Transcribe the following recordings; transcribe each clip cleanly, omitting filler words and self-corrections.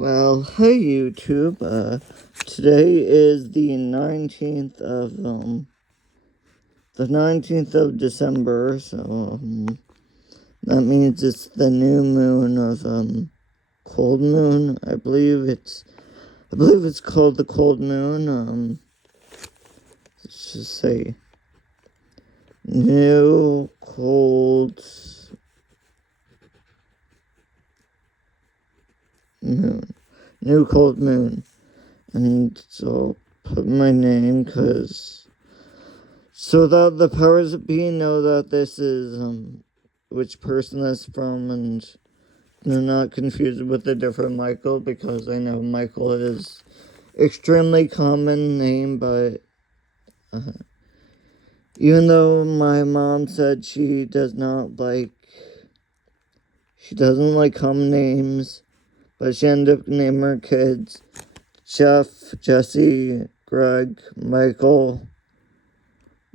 Well, hey YouTube. Today is the 19th of December, so that means it's the new moon of cold moon. I believe it's called the cold moon. Let's just say new cold moon. New cold moon. And so I'll put my name so that the powers that be know that this is which person that's from, and they're not confused with a different Michael, because I know Michael is extremely common name, but even though my mom said she doesn't like common names, but she ended up naming her kids Jeff, Jesse, Greg, Michael,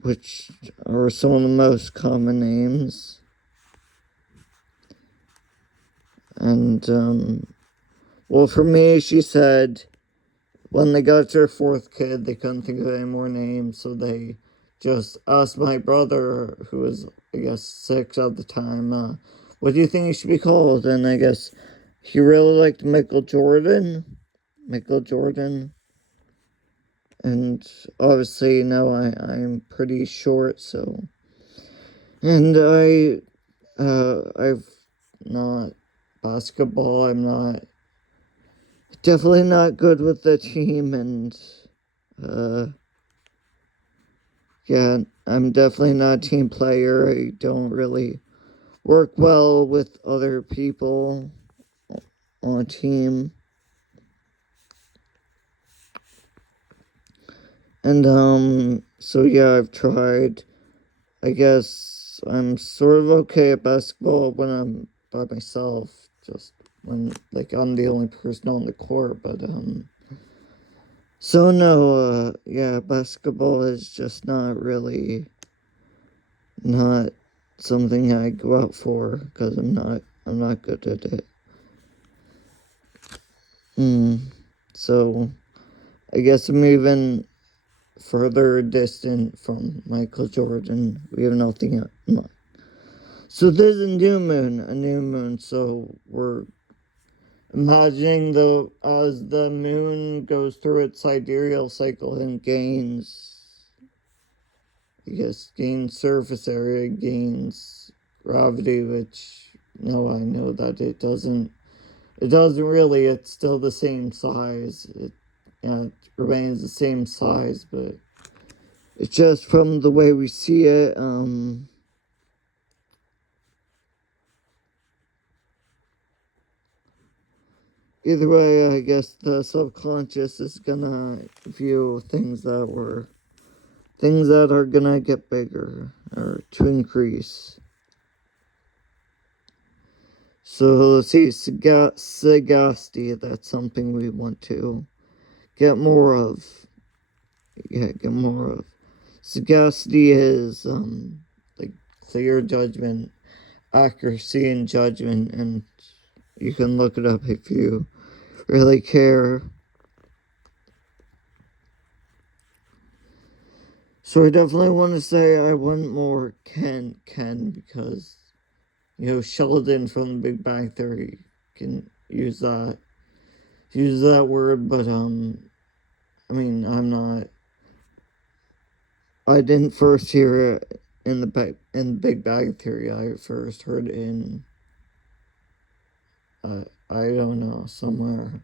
which are some of the most common names. And, well, for me, she said when they got their fourth kid, they couldn't think of any more names, so they just asked my brother, who was, I guess, 6 at the time, what do you think he should be called? And I guess he really liked Michael Jordan. And obviously, I'm pretty short, so. And I've not basketball, definitely not good with the team, and, yeah, I'm definitely not a team player. I don't really work well with other people on a team. And, so yeah, I've tried. I guess I'm sort of okay at basketball when I'm by myself, just when, I'm the only person on the court, but, so no, yeah, basketball is just not something I go out for, because I'm not good at it. So, I guess I'm even further distant from Michael Jordan. We have nothing at much. So there's a new moon, so we're imagining as the moon goes through its sidereal cycle and gains surface area, gains gravity, which, no, I know that it doesn't really, it's still the same size. It remains the same size, but it's just from the way we see it, either way, I guess the subconscious is gonna view things that are gonna get bigger, or to increase. So let's see, sagacity, that's something we want to get more of. Sagacity is, clear judgment, accuracy in judgment, and you can look it up if you really care. So I definitely want to say I want more Ken, because, Sheldon from the Big Bang Theory can use that word, but, I didn't first hear it in the Big Bang Theory. I first heard it in, I don't know, somewhere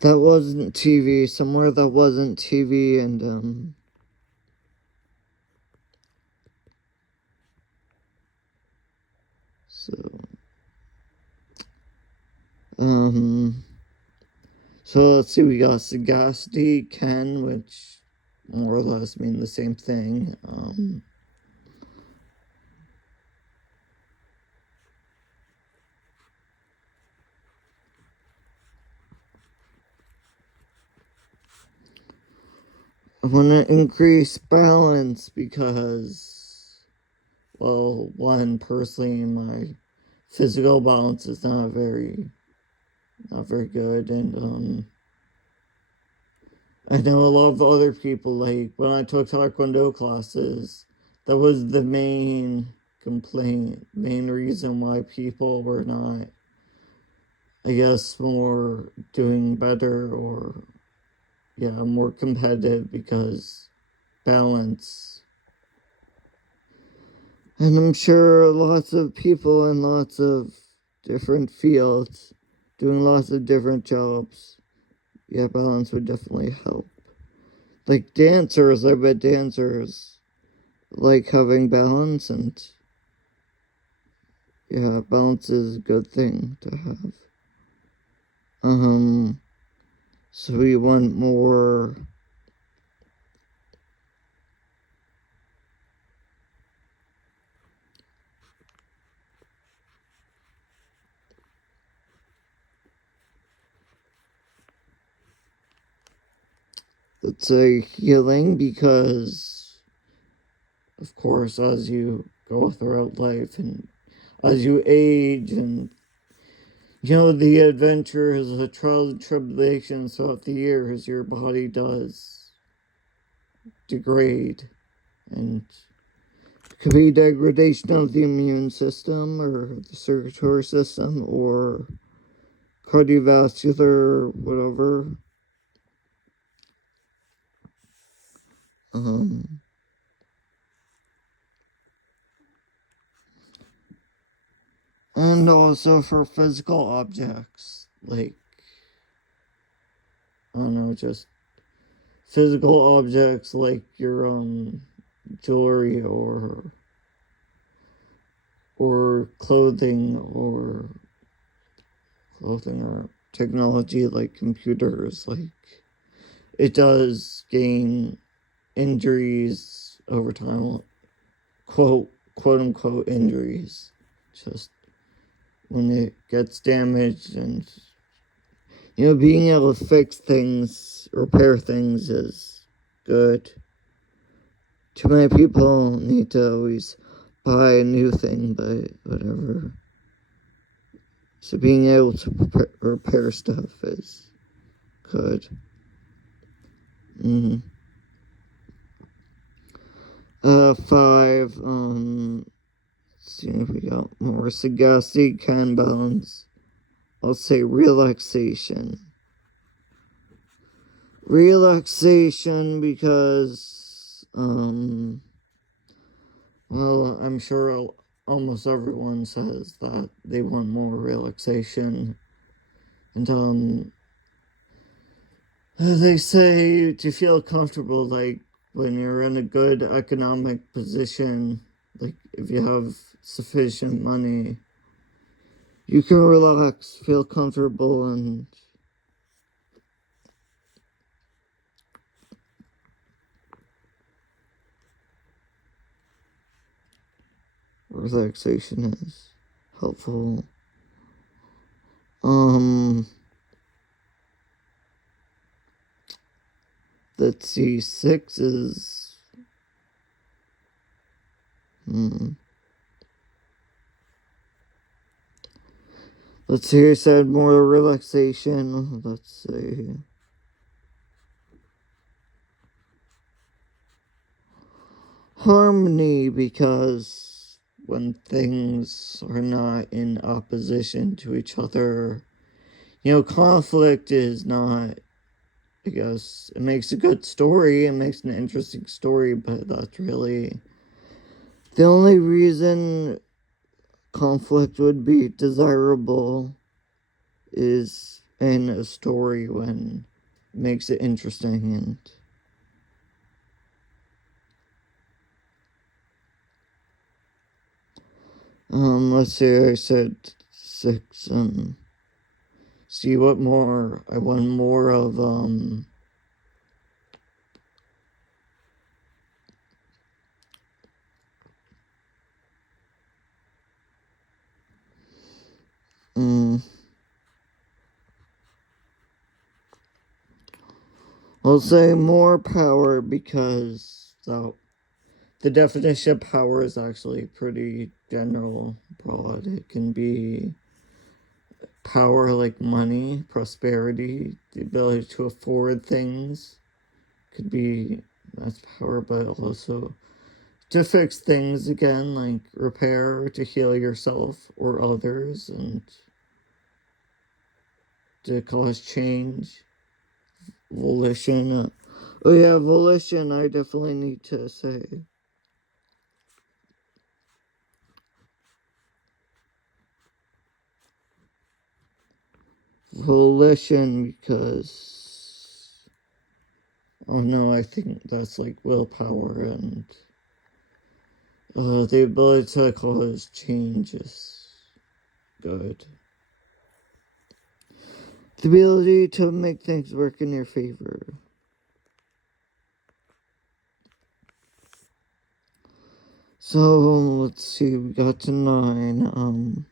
that wasn't TV, and, so let's see, we got sagacity, Ken, which more or less mean the same thing. I want to increase balance because, well, one, personally, my physical balance is not very not very good. And I know a lot of other people, like when I took Taekwondo classes, that was the main complaint, main reason why people were not, I guess, more doing better or, yeah, more competitive, because balance. And I'm sure lots of people in lots of different fields doing lots of different jobs, yeah, balance would definitely help. Like dancers, I bet dancers like having balance, and yeah, balance is a good thing to have. So we want more, let's say, healing, because of course, as you go throughout life and as you age, and the adventures, the trials and tribulations throughout the years, your body does degrade, and it could be degradation of the immune system or the circulatory system or cardiovascular, whatever. And also for physical objects, like, I don't know, just physical objects like your jewelry or clothing or technology like computers, like it does gain injuries over time, quote unquote injuries, just when it gets damaged. And being able to fix things, repair things is good. Too many people need to always buy a new thing, but whatever. So being able to repair stuff is good. 5, see if we got more sagacity, kind balance. I'll say relaxation. Relaxation because, well, I'm sure almost everyone says that they want more relaxation. And, they say to feel comfortable, like when you're in a good economic position, like if you have sufficient money, you can relax, feel comfortable, and relaxation is helpful. Let's see, 6 is, let's see, I said more relaxation. Let's see. Harmony, because when things are not in opposition to each other, conflict is not, I guess, it makes a good story, it makes an interesting story, but that's really the only reason conflict would be desirable is in a story, when it makes it interesting. And let's see, I said 6, see what more, I want more of, I'll say more power, because the definition of power is actually pretty general, broad. It can be power like money, prosperity, the ability to afford things could be, that's power, but also to fix things again, like repair, to heal yourself or others, and to cause change. Volition. Oh yeah, volition, I definitely need to say. Volition, because, oh no, I think that's like willpower, and the ability to cause change is good. The ability to make things work in your favor. So, let's see, we got to 9.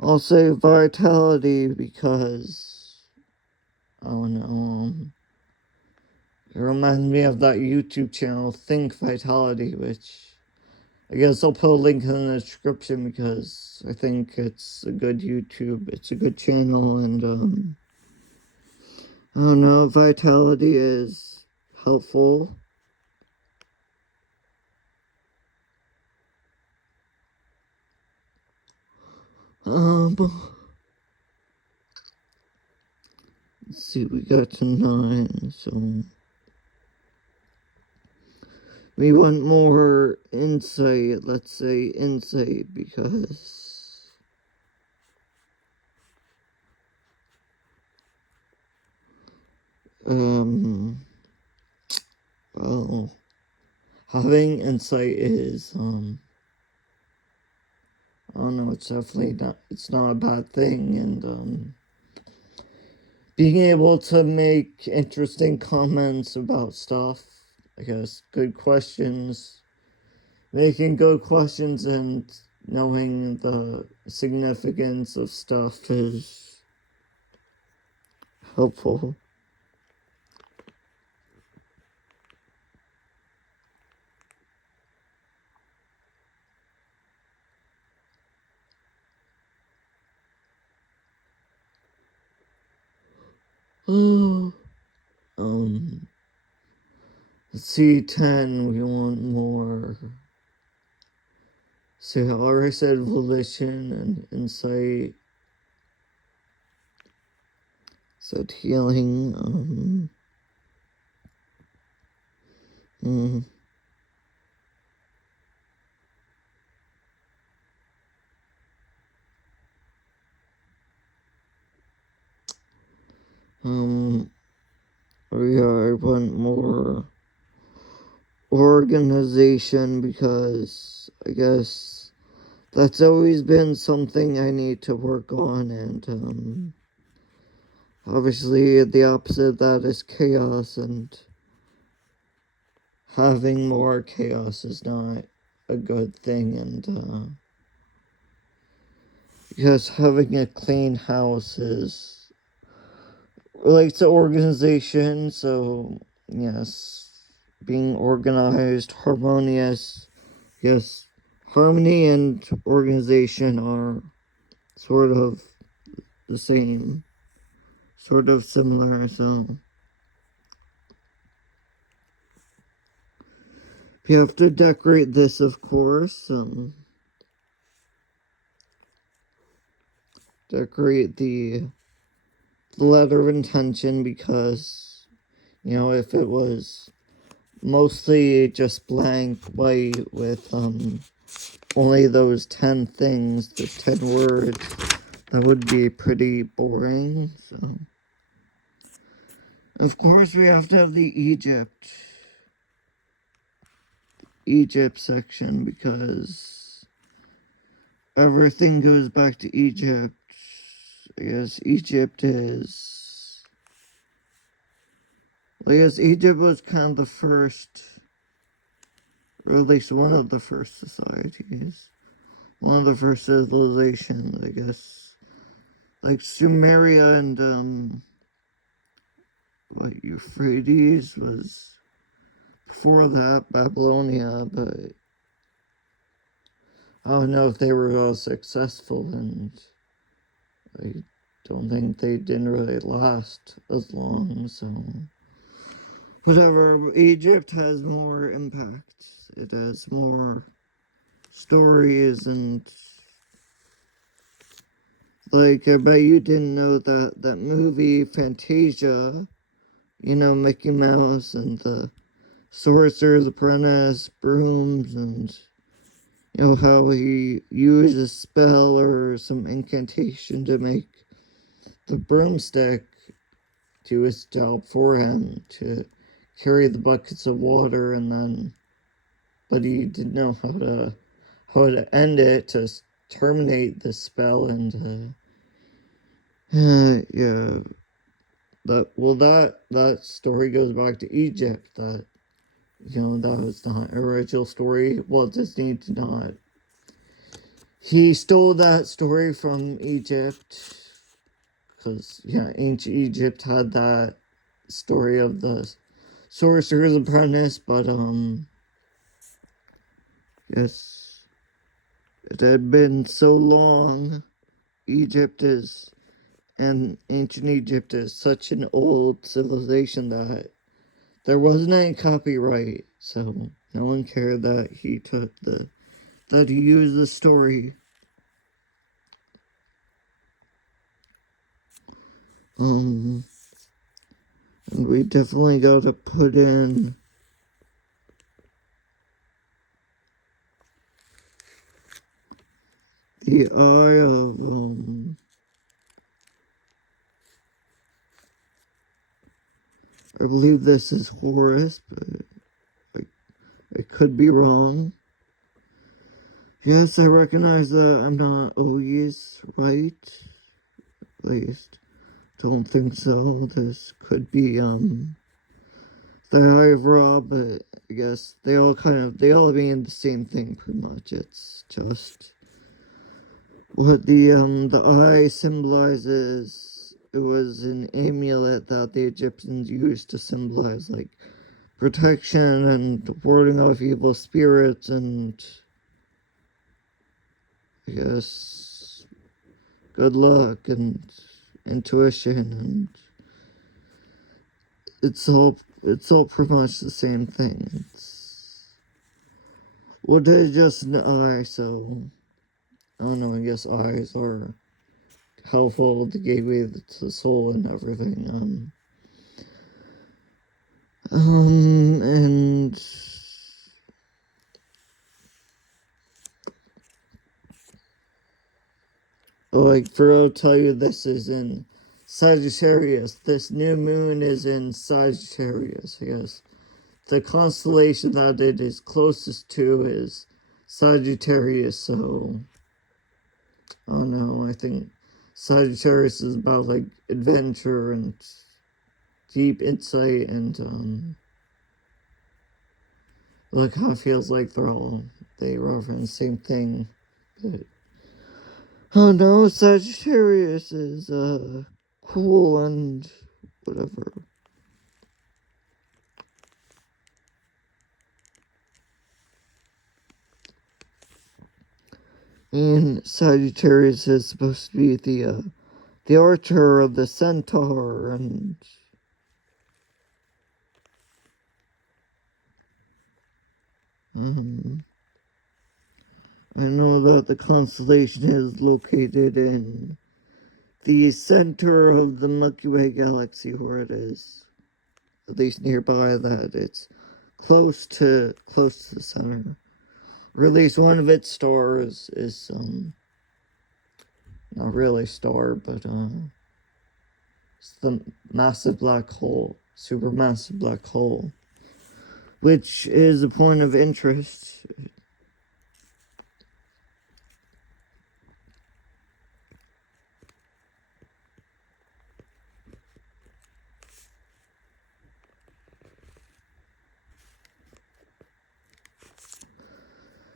I'll say vitality because, oh no, it reminds me of that YouTube channel, Think Vitality, which I guess I'll put a link in the description because I think it's a good YouTube, it's a good channel, and I don't know, vitality is helpful. Let's see, we got to 9, so we want more insight, let's say insight, because well, having insight is, I don't know, it's definitely not, it's not a bad thing, and, being able to make interesting comments about stuff, I guess, good questions, making good questions and knowing the significance of stuff is helpful. Oh, let's see, 10, we want more. So I already said volition and insight. Said healing, I want more organization because I guess that's always been something I need to work on, and obviously the opposite of that is chaos, and having more chaos is not a good thing, and because having a clean house is relates to organization, so yes, being organized, harmonious, yes, harmony and organization are sort of the same, sort of similar, so you have to decorate this, of course, decorate the letter of intention, because, you know, if it was mostly just blank white with, only those 10 things, the 10 words, that would be pretty boring, so. Of course, we have to have the Egypt section, because everything goes back to Egypt. I guess Egypt was kind of the first, or at least one of the first societies, one of the first civilizations, I guess, like Sumeria and, what, Euphrates was before that, Babylonia, but I don't know if they were all successful, and I don't think they didn't really last as long, so whatever. Egypt has more impact. It has more stories, and like, I bet you didn't know that movie Fantasia, Mickey Mouse and the Sorcerer's Apprentice, brooms, and how he used a spell or some incantation to make the broomstick do its job for him, to carry the buckets of water, but he didn't know how to end it, to terminate the spell, and yeah. That story goes back to Egypt. That that was not original story. Walt Disney did not. He stole that story from Egypt, because ancient Egypt had that story of the Sorcerer's Apprentice, but yes, it had been so long. Ancient Egypt is such an old civilization that there wasn't any copyright, so no one cared that he used the story. And we definitely got to put in the eye of, I believe this is Horus, but I could be wrong. Yes, I recognize that I'm not always right. At least, don't think so. This could be, the Eye of Ra, but I guess they all mean the same thing pretty much. It's just what the eye symbolizes. It was an amulet that the Egyptians used to symbolize, like, protection and warding off evil spirits, and I guess good luck and intuition, and it's all pretty much the same thing. They're just an eye, so I don't know. I guess eyes are helpful, the gateway to the soul and everything. And I'll tell you, this is in Sagittarius. This new moon is in Sagittarius, I guess. The constellation that it is closest to is Sagittarius, so I don't know. I think Sagittarius is about, like, adventure and deep insight, and look how it feels like they reference the same thing. But oh no, Sagittarius is cool and whatever. And Sagittarius is supposed to be the archer of the centaur, and I know that the constellation is located in the center of the Milky Way galaxy, where it is, at least nearby that. It's close to the center. Or at least one of its stars is not really a star, but it's the massive black hole, supermassive black hole, which is a point of interest.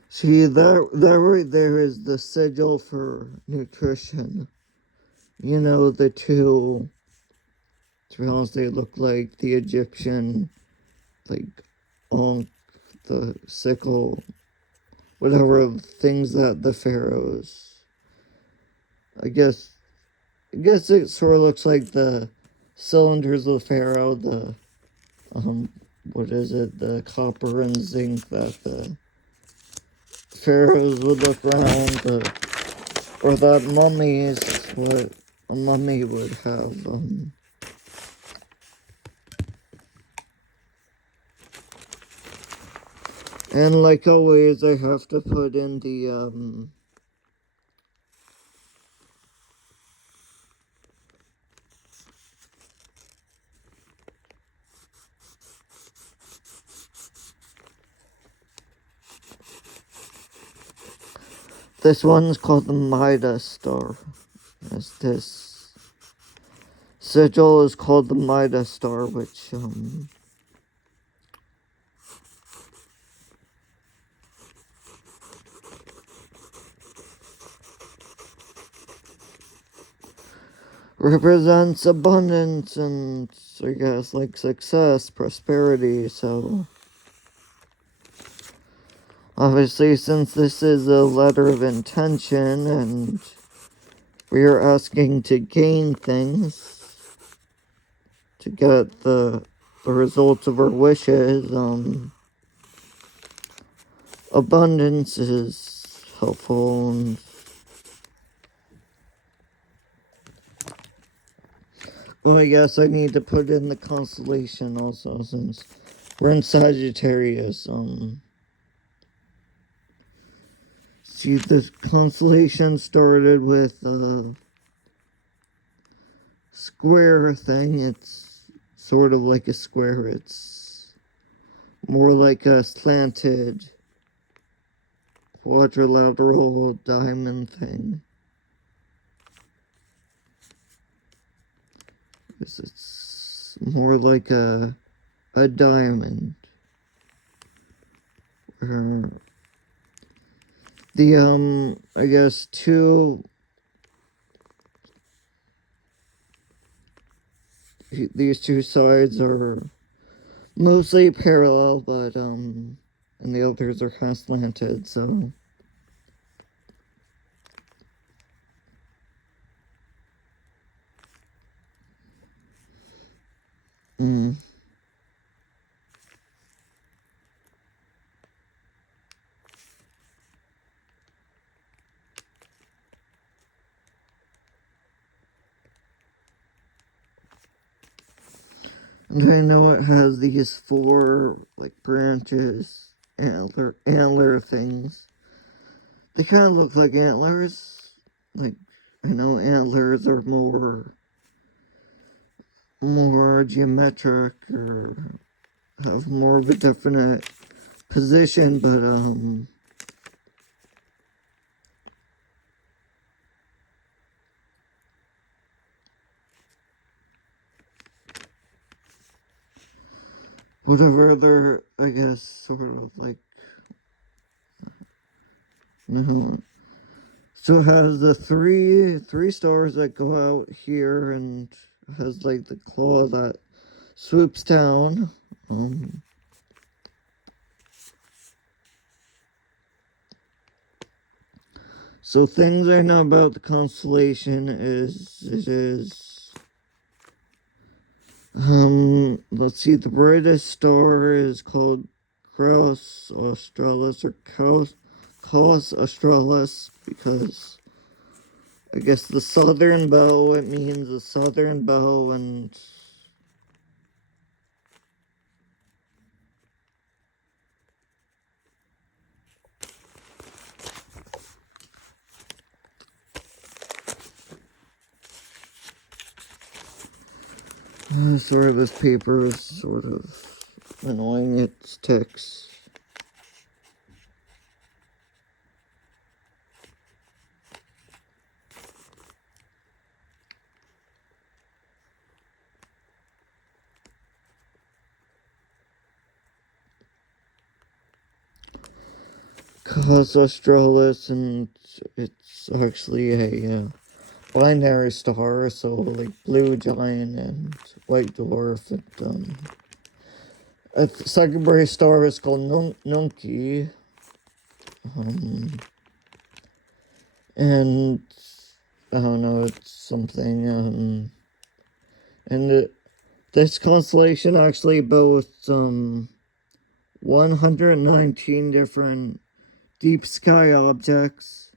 See, that right there is the sigil for nutrition. The two to be honest, they look like the Egyptian, like, all the sickle, whatever things that the pharaohs, I guess it sort of looks like the cylinders of the pharaoh, the, what is it, the copper and zinc that the pharaohs would look around, or that mummies, what a mummy would have, and like always, I have to put in the, this one's called the Midas star. This sigil is called the Midas star, which, represents abundance and, I guess, like success, prosperity, so obviously, since this is a letter of intention and we are asking to gain things, to get the results of our wishes, abundance is helpful. And well, I guess I need to put in the constellation also, since we're in Sagittarius. See, this constellation started with a square thing. It's sort of like a square. It's more like a slanted quadrilateral diamond thing. It's more like a diamond. The I guess these two sides are mostly parallel, but and the others are kind of slanted, so and I know it has these four, like, branches, antler things. They kind of look like antlers. Like, I know antlers are more geometric or have more of a definite position, but whatever they're, I guess, sort of like, no. So it has the three stars that go out here, and has like the claw that swoops down. So things I know about the constellation is it is, let's see, the brightest star is called Cross Australis, or Cos Australis, because I guess the southern bow, it means the southern bow, and sorry, this paper is sort of annoying, it ticks. Cos Australis, and it's actually a binary star, so like blue giant and white dwarf. A secondary star is called Nunki. And I don't know, it's something. And this constellation actually boasts 119 different deep sky objects.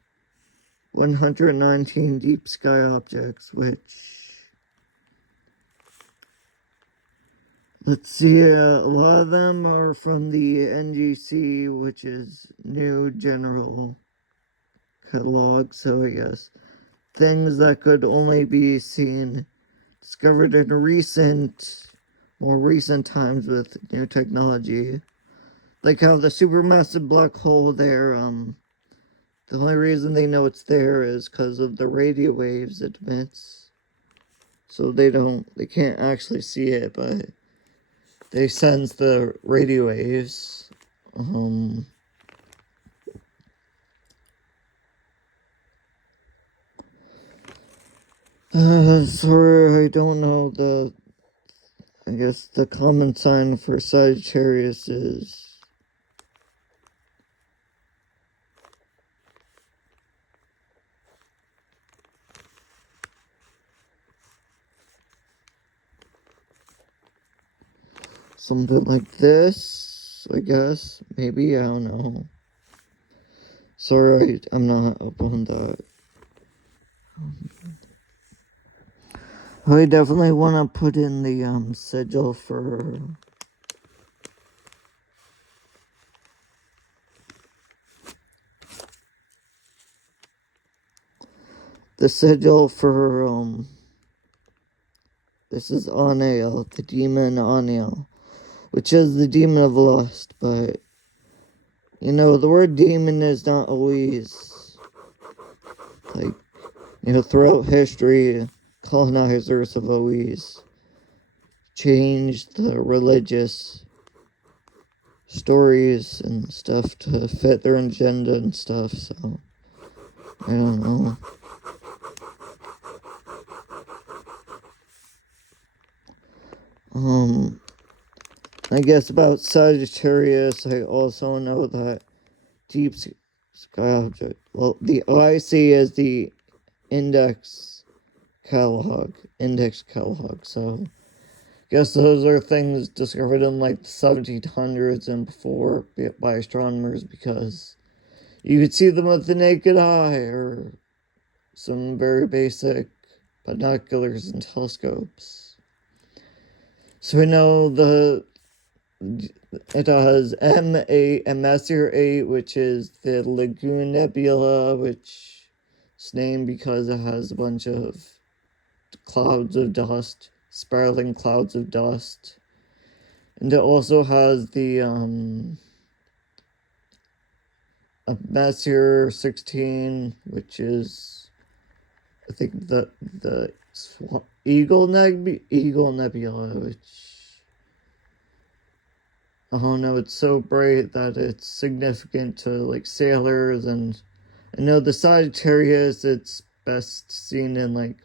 119 deep sky objects, which, let's see, a lot of them are from the NGC, which is New General Catalog, so I guess things that could only be discovered in more recent times with new technology. Like how the supermassive black hole there, the only reason they know it's there is because of the radio waves it emits. So they can't actually see it, but they sense the radio waves. Sorry, I don't know I guess the common sign for Sagittarius is something like this, I guess. Maybe, I don't know. Sorry, I'm not up on that. I definitely want to put in the sigil for this is Anael, the demon Anael, which is the demon of lust, but you know, the word demon is not always like, you know, throughout history, colonizers have always changed the religious stories and stuff to fit their agenda and stuff, so I don't know. I guess about Sagittarius, I also know that deep sky object. Well, the IC is the index catalog. So I guess those are things discovered in like the 1700s and before by astronomers because you could see them with the naked eye or some very basic binoculars and telescopes. So we know it has M8 and Messier 8, which is the Lagoon Nebula, which is named because it has a bunch of clouds of dust, spiraling clouds of dust. And it also has the Messier 16, which is, I think, the Eagle Nebula, which, oh no, it's so bright that it's significant to like sailors. And I know the Sagittarius, it's best seen in like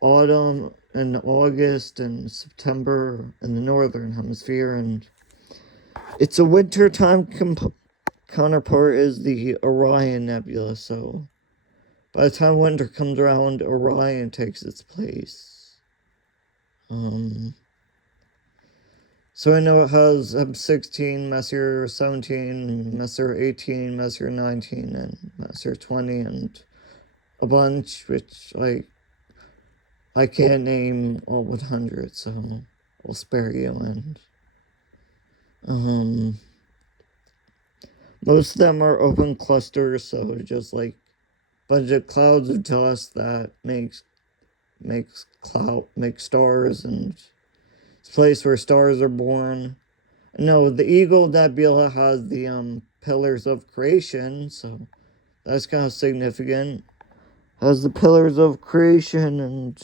autumn and August and September in the northern hemisphere, and it's a wintertime counterpart is the Orion Nebula. So by the time winter comes around, Orion takes its place. So I know it has M16, Messier 17, Messier 18, Messier 19, and Messier 20, and a bunch, which I can't name all 100, so I'll spare you. And most of them are open clusters, so just like a bunch of clouds of dust that makes stars, and it's a place where stars are born. No, the Eagle Nebula has the pillars of creation, so that's kind of significant. Has the pillars of creation, and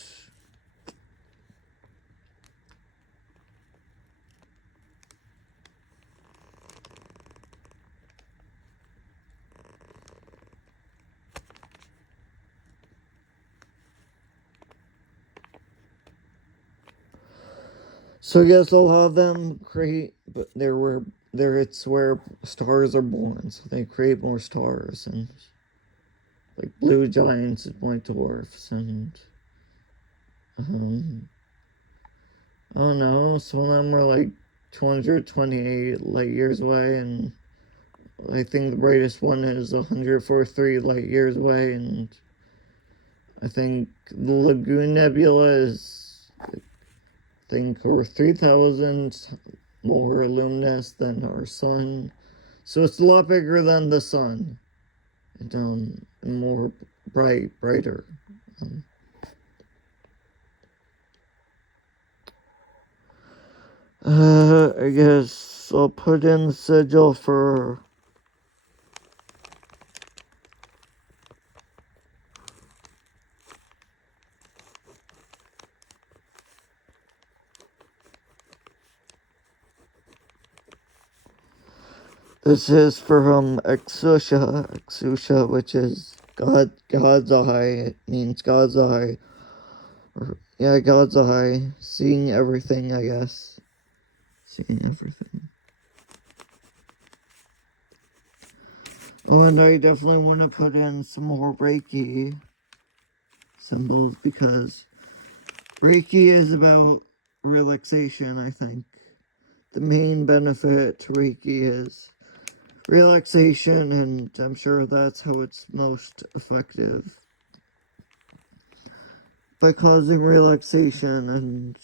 So I guess a lot of them create, but it's where stars are born, so they create more stars, and like blue giants and white dwarfs, and I don't know, some of them are like 228 light years away, and I think the brightest one is 143 light years away, and I think the Lagoon Nebula is, I think, over 3,000 more luminous than our sun. So it's a lot bigger than the sun, and more brighter. I guess I'll put in the sigil for this is for Exusha, which is God's eye. It means God's eye. Yeah, God's eye, seeing everything, I guess. Seeing everything. Oh, and I definitely want to put in some more Reiki symbols, because Reiki is about relaxation, I think. The main benefit to Reiki is relaxation, and I'm sure that's how it's most effective. By causing relaxation and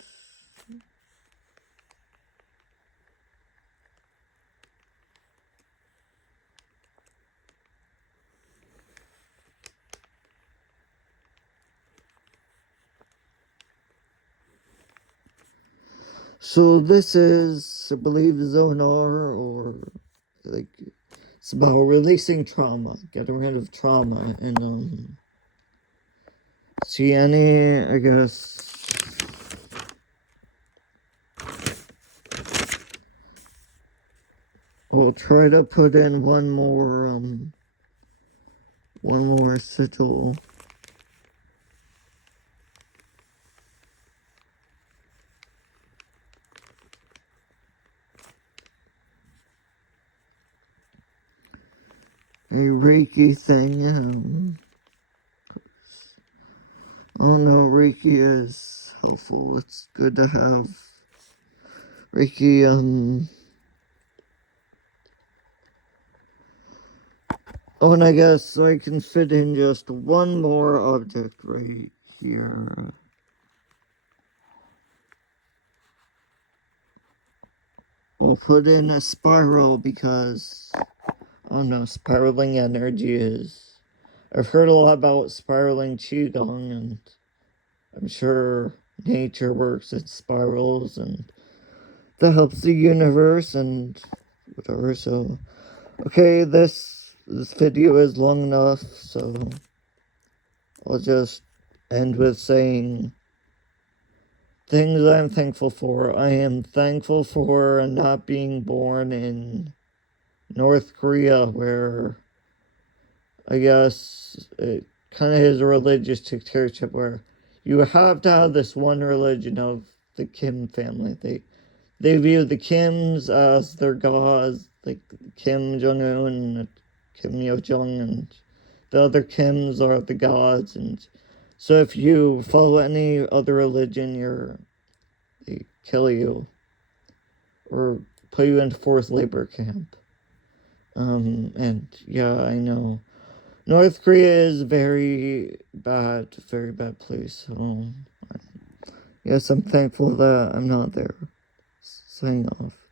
so this is, I believe, Zone R, or like, it's about releasing trauma, getting rid of trauma, and see any, I guess, I'll try to put in one more sigil. A Reiki thing, oh no, Reiki is helpful. It's good to have Reiki, oh, and I guess I can fit in just one more object right here. We'll put in a spiral because, oh no, spiraling energy is, I've heard a lot about spiraling Qigong, and I'm sure nature works in spirals, and that helps the universe and whatever. So, okay, this video is long enough, so I'll just end with saying things I'm thankful for. I am thankful for not being born in North Korea, where I guess it kind of is a religious dictatorship where you have to have this one religion of the Kim family. They view the Kims as their gods, like Kim Jong-un and Kim Yo-jong, and the other Kims are the gods. And so if you follow any other religion, they kill you or put you into forced labor camp. And yeah, I know North Korea is very bad place. So yes, I'm thankful that I'm not there. Signing off.